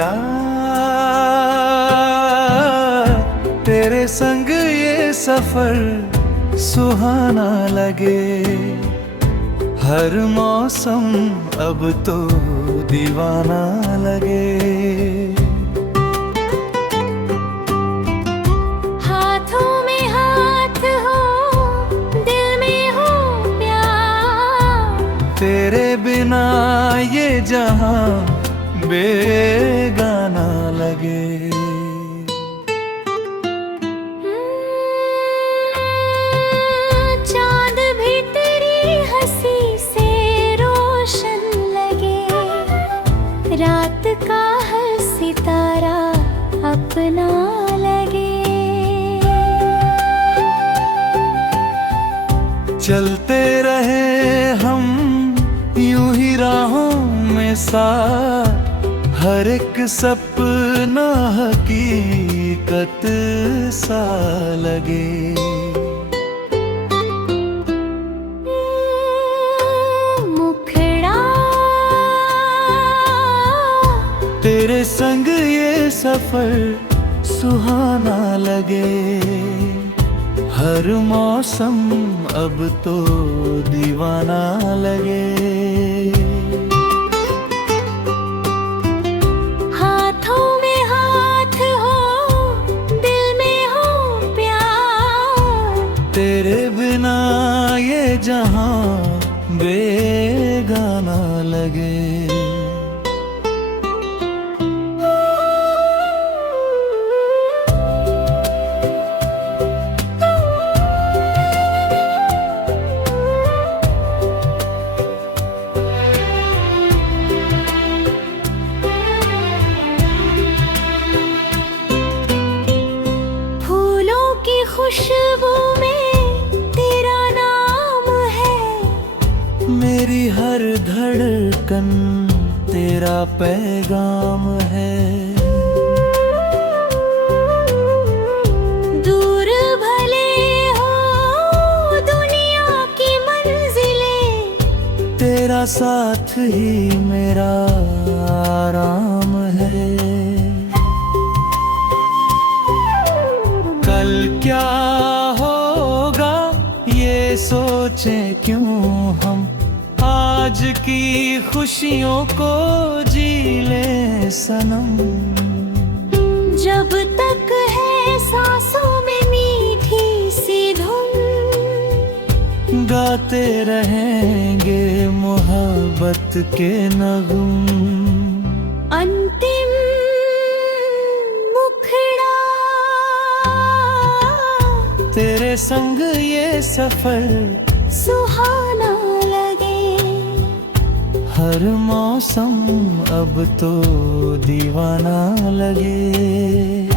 मुखड़ा तेरे संग ये सफर सुहाना लगे। हर मौसम अब तो दीवाना लगे। हाथों में हाथ हो, दिल में हो प्यार। तेरे बिना ये जहां बेगाना लगे। चांद भी तेरी हंसी से रोशन लगे। रात का हर सितारा अपना लगे। चलते रहे हम यूं ही राहों में साथ, हर एक सपना हकीकत सा लगे। मुखड़ा तेरे संग ये सफर सुहाना लगे। हर मौसम अब तो दीवाना लगे। हाथों में हाथ हो, दिल में हो प्यार। तेरे बिना ये जहां बेगाना लगे। खुशबू में तेरा नाम है। मेरी हर धड़कन तेरा पैगाम है। दूर भले हो दुनिया की मंजिलें, तेरा साथ ही मेरा आराम है। कल क्या होगा ये सोचें क्यों हम, आज की खुशियों को जी ले सनम। जब तक है सांसों में मीठी सी धुन, गाते रहेंगे मोहब्बत के नगम। अंतिम तेरे संग ये सफर सुहाना लगे। हर मौसम अब तो दीवाना लगे।